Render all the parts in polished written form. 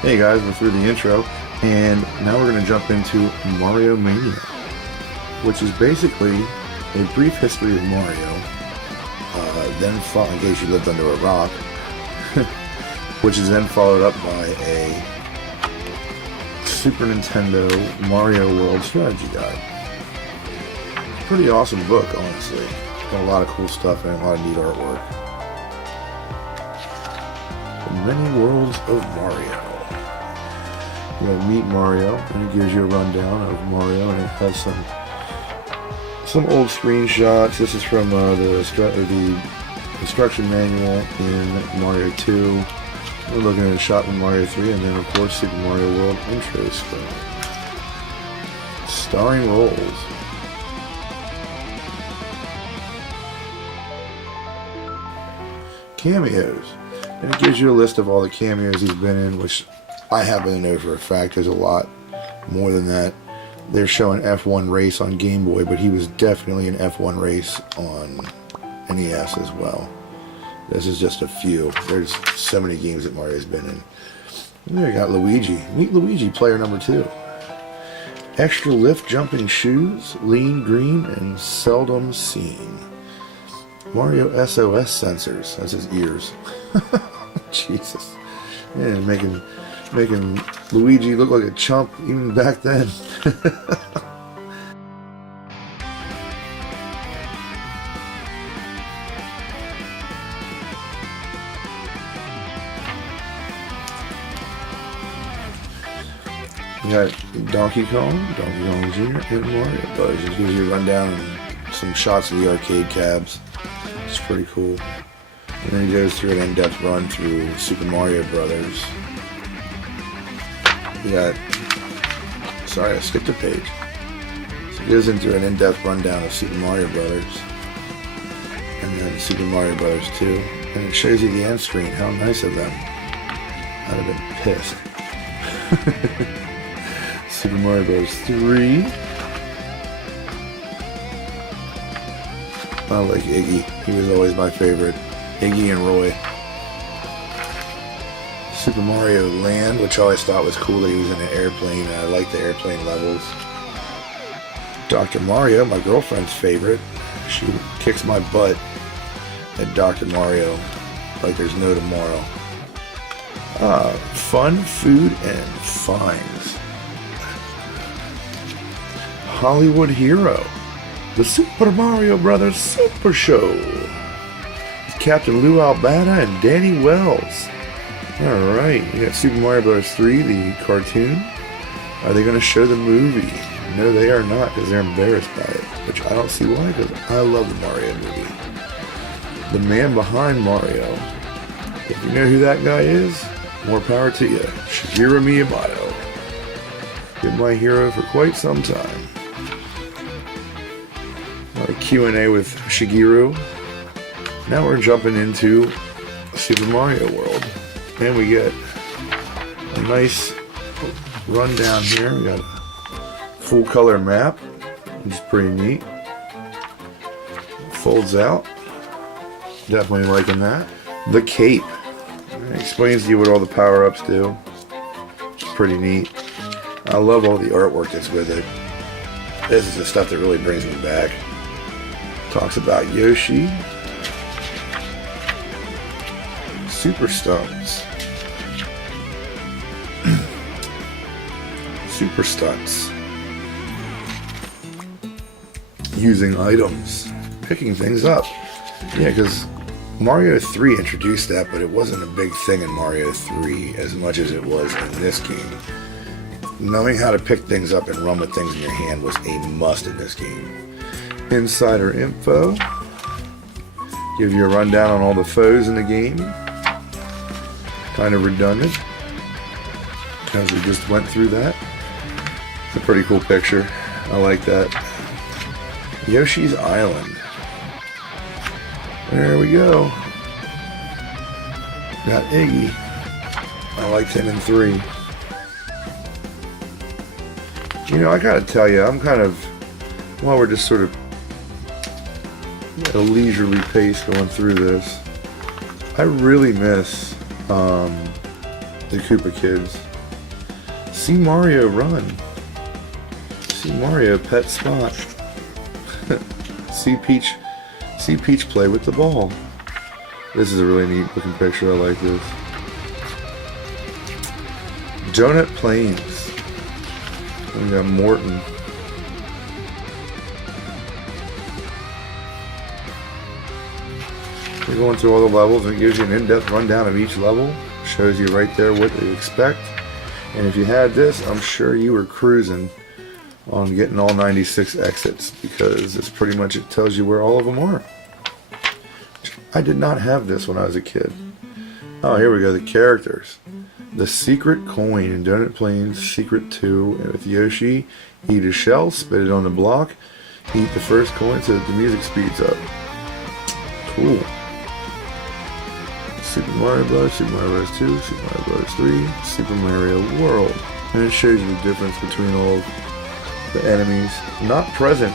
Hey guys, we're through the intro, and now we're going to jump into Mario Mania, which is basically a brief history of Mario, then in case you lived under a rock, which is then followed up by a Super Nintendo Mario World strategy guide. Pretty awesome book, honestly. Got a lot of cool stuff and a lot of neat artwork. The Many Worlds of Mario. You gotta meet Mario, and it gives you a rundown of Mario, and it has some old screenshots. This is from the instruction manual in Mario 2. We're looking at a shot from Mario 3, and then of course Super Mario World intro screen. Starring roles. Cameos. And it gives you a list of all the cameos he's been in, which I happen to know for a fact there's a lot more than that. They're showing F1 Race on Game Boy, but he was definitely in F1 Race on NES as well. This is just a few. There's so many games that Mario's been in. And there you got Luigi. Meet Luigi, player number 2. Extra lift jumping shoes, lean green, and seldom seen. Mario SOS sensors. That's his ears. Jesus. Yeah, making Luigi look like a chump even back then. You got Donkey Kong Jr. and Mario Bros. It gives you a rundown and some shots of the arcade cabs. It's pretty cool. And then he goes through an in-depth run through Super Mario Brothers. We got, sorry, I skipped a page. So it goes into an in-depth rundown of Super Mario Brothers, and then Super Mario Brothers 2, and it shows you the end screen. How nice of them. I'd have been pissed. Super Mario Bros. 3. I like Iggy. He was always my favorite. Iggy and Roy. Super Mario Land, which I always thought was cool that he was in an airplane, and I like the airplane levels. Dr. Mario, my girlfriend's favorite. She kicks my butt at Dr. Mario like there's no tomorrow. Fun, food, and finds. Hollywood Hero. The Super Mario Brothers Super Show. With Captain Lou Albano and Danny Wells. Alright, you got Super Mario Bros. 3, the cartoon. Are they going to show the movie? No, they are not, because they're embarrassed by it. Which I don't see why, because I love the Mario movie. The man behind Mario. If you know who that guy is, more power to you. Shigeru Miyamoto. Been my hero for quite some time. A Q&A with Shigeru. Now we're jumping into Super Mario World. And we get a nice rundown here. We got a full color map, which is pretty neat. Folds out. Definitely liking that. The cape. It explains to you what all the power-ups do. It's pretty neat. I love all the artwork that's with it. This is the stuff that really brings me back. Talks about Yoshi. Super Stunts. Super Stunts. Using items. Picking things up. Yeah, because Mario 3 introduced that, but it wasn't a big thing in Mario 3 as much as it was in this game. Knowing how to pick things up and run with things in your hand was a must in this game. Insider info. Give you a rundown on all the foes in the game. Kind of redundant. as we just went through that. It's a pretty cool picture. I like that. Yoshi's Island. There we go. Got Iggy. I liked him in 3. You know, I gotta tell you, I'm kind of, while we're just sort of at a leisurely pace going through this, I really miss the Koopa Kids. See Mario run. See Mario pet Spot. See Peach play with the ball. This is a really neat looking picture. I like this. Donut Plains. We got Morton. We're going through all the levels, and it gives you an in-depth rundown of each level. Shows you right there what to expect. And if you had this, I'm sure you were cruising on getting all 96 exits, because it's pretty much, it tells you where all of them are. I did not have this when I was a kid. Oh, here we go, the characters. The secret coin in Donut Plains Secret 2 with Yoshi. Eat a shell, spit it on the block, eat the first coin so that the music speeds up. Cool. Super Mario Bros., Super Mario Bros. 2, Super Mario Bros. 3, Super Mario World. And it shows you the difference between all of the enemies. Not present.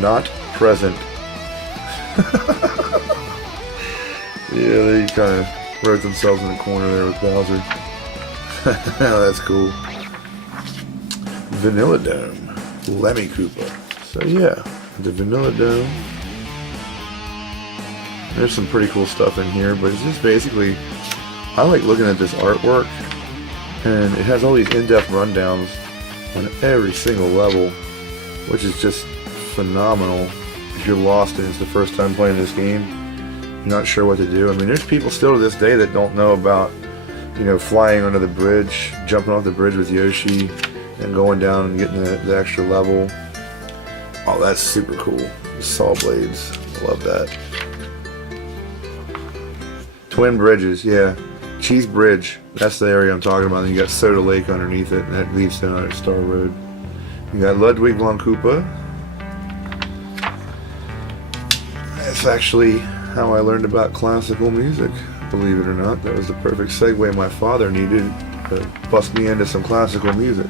Not present. Yeah, they kind of wrote themselves in the corner there with Bowser. That's cool. Vanilla Dome. Lemmy Koopa. So yeah, the Vanilla Dome. There's some pretty cool stuff in here, but it's just basically, I like looking at this artwork, and it has all these in-depth rundowns on every single level, which is just phenomenal. If you're lost and it's the first time playing this game, you're not sure what to do. I mean, there's people still to this day that don't know about, you know, flying under the bridge, jumping off the bridge with Yoshi, and going down and getting the extra level. Oh, that's super cool. Saw blades. I love that. Twin Bridges, yeah. Cheese Bridge, that's the area I'm talking about. And you got Soda Lake underneath it, and that leads to another Star Road. You got Ludwig von Koopa. That's actually how I learned about classical music, believe it or not. That was the perfect segue my father needed to bust me into some classical music.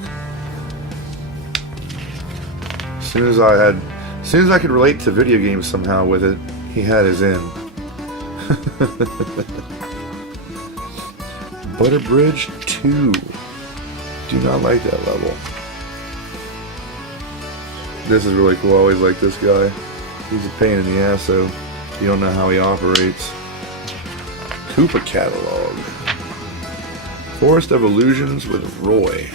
As soon as I could relate to video games somehow with it, he had his in. Butter Bridge 2. Do not like that level. This is really cool. I always like this guy. He's a pain in the ass, so you don't know how he operates. Koopa Catalog. Forest of Illusions with Roy.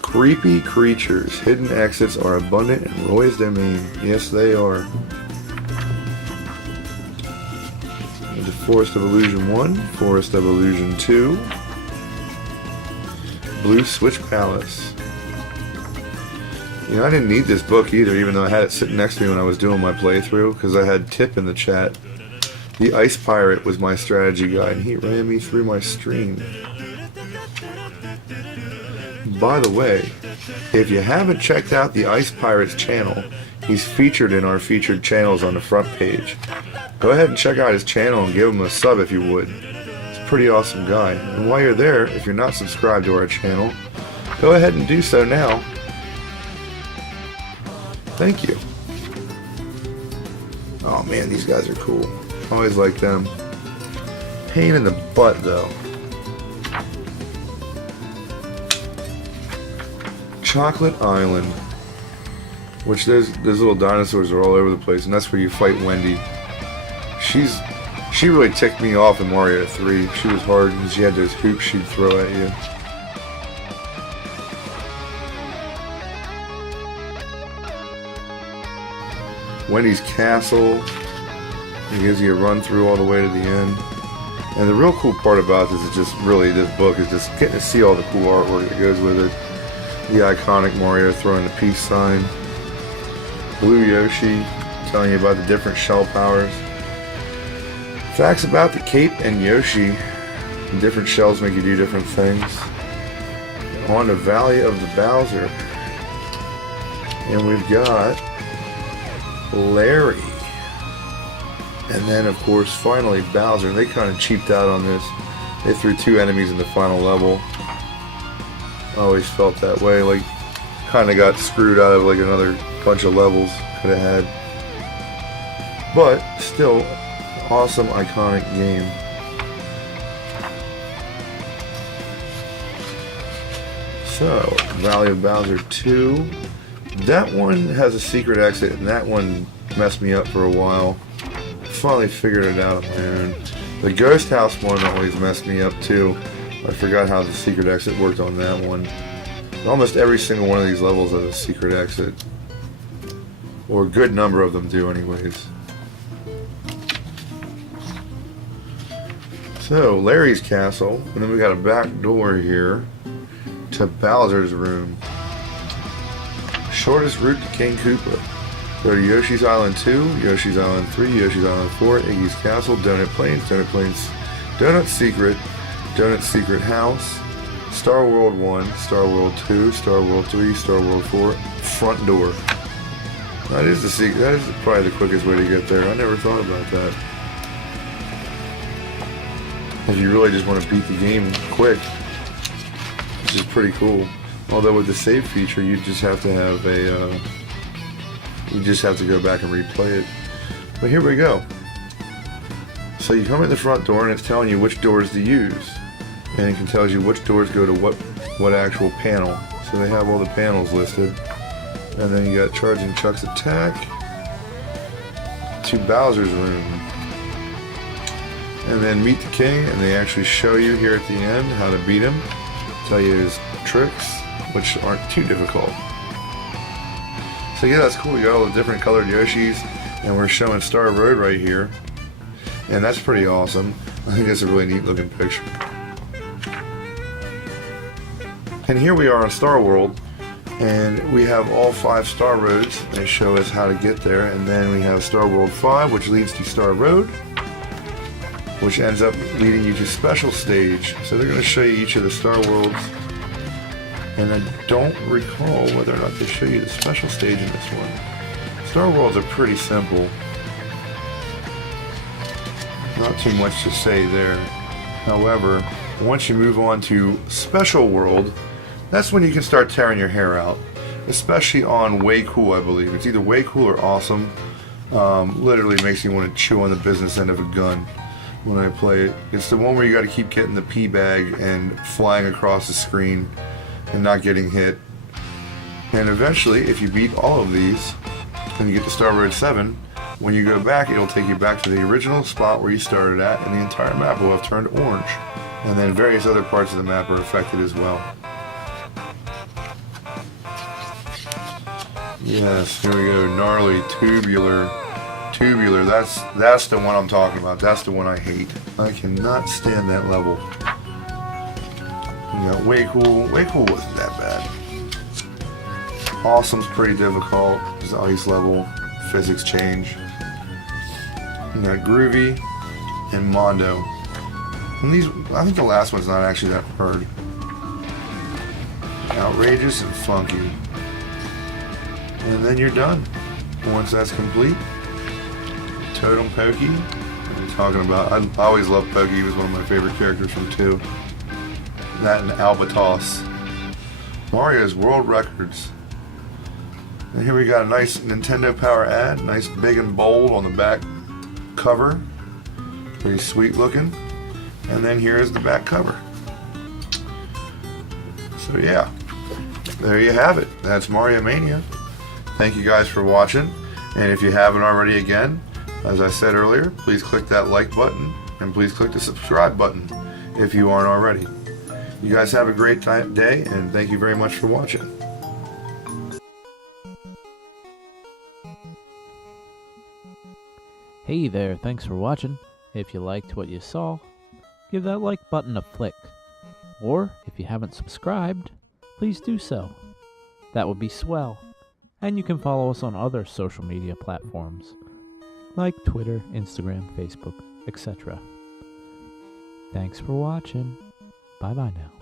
Creepy creatures. Hidden exits are abundant in Roy's domain. Yes, they are. The Forest of Illusion 1, Forest of Illusion 2, Blue Switch Palace. You know, I didn't need this book either, even though I had it sitting next to me when I was doing my playthrough, because I had Tip in the chat. The Ice Pirate was my strategy guide, and he ran me through my stream. By the way, if you haven't checked out the Ice Pirate's channel, he's featured in our featured channels on the front page. Go ahead and check out his channel and give him a sub if you would. He's a pretty awesome guy. And while you're there, if you're not subscribed to our channel, go ahead and do so now. Thank you. Oh man, these guys are cool. Always like them. Pain in the butt though. Chocolate Island. Which those little dinosaurs are all over the place, and that's where you fight Wendy. She really ticked me off in Mario 3. She was hard because she had those hoops she'd throw at you. Wendy's Castle. It gives you a run through all the way to the end. And the real cool part about this is just really, this book is just getting to see all the cool artwork that goes with it. The iconic Mario throwing the peace sign. Blue Yoshi telling you about the different shell powers. Facts about the Cape and Yoshi. And different shells make you do different things. On to Valley of the Bowser. And we've got Larry. And then, of course, finally Bowser. They kind of cheaped out on this. They threw 2 enemies in the final level. I always felt that way. Like, kind of got screwed out of like another bunch of levels could have had. But still, awesome, iconic game. So, Valley of Bowser 2. That one has a secret exit, and that one messed me up for a while. Finally figured it out on my own. The Ghost House one always messed me up too. I forgot how the secret exit worked on that one. Almost every single one of these levels has a secret exit. Or a good number of them do anyways. So, Larry's castle, and then we got a back door here to Bowser's room. Shortest route to King Koopa. Go to Yoshi's Island 2, Yoshi's Island 3, Yoshi's Island 4, Iggy's Castle, Donut Plains, Donut Secret, Donut Secret House, Star World 1, Star World 2, Star World 3, Star World 4, front door. That is the secret. That is probably the quickest way to get there. I never thought about that. If you really just want to beat the game quick, which is pretty cool. Although with the save feature, you just have to have a, you just have to go back and replay it. But here we go. So you come in the front door and it's telling you which doors to use. And it can tell you which doors go to what actual panel. So they have all the panels listed. And then you got Charging Chuck's attack to Bowser's room. And then Meet the King, and they actually show you here at the end how to beat him. Tell you his tricks, which aren't too difficult. So yeah, that's cool. We got all the different colored Yoshis, and we're showing Star Road right here. And that's pretty awesome. I think that's a really neat looking picture. And here we are on Star World, and we have all 5 Star Roads. They show us how to get there, and then we have Star World 5, which leads to Star Road, which ends up leading you to Special Stage. So they're going to show you each of the Star Worlds, and I don't recall whether or not they show you the Special Stage in this one. Star Worlds are pretty simple. Not too much to say there. However, once you move on to Special World, that's when you can start tearing your hair out. Especially on Way Cool, I believe. It's either Way Cool or Awesome. Literally makes me want to chew on the business end of a gun when I play it. It's the one where you got to keep getting the pea bag and flying across the screen and not getting hit. And eventually, if you beat all of these, and you get to Star Road 7, when you go back, it'll take you back to the original spot where you started at, and the entire map will have turned orange. And then various other parts of the map are affected as well. Yes, here we go. Gnarly, tubular. That's the one I'm talking about. That's the one I hate. I cannot stand that level. You got Way Cool. Way Cool wasn't that bad. Awesome's pretty difficult. It's the ice level. Physics change. You got Groovy and Mondo. And these, I think the last one's not actually that hard. Outrageous and funky. And then you're done. Once that's complete, Totem Pokey. I'm talking about. I always loved Pokey. He was one of my favorite characters from 2. That and Albatross. Mario's World Records. And here we got a nice Nintendo Power ad. Nice big and bold on the back cover. Pretty sweet looking. And then here is the back cover. So yeah, there you have it. That's Mario Mania. Thank you guys for watching, and if you haven't already, again, as I said earlier, please click that like button, and please click the subscribe button if you aren't already. You guys have a great day, and thank you very much for watching. Hey there, thanks for watching. If you liked what you saw, give that like button a flick. Or, if you haven't subscribed, please do so. That would be swell. And you can follow us on other social media platforms, like Twitter, Instagram, Facebook, etc. Thanks for watching. Bye bye now.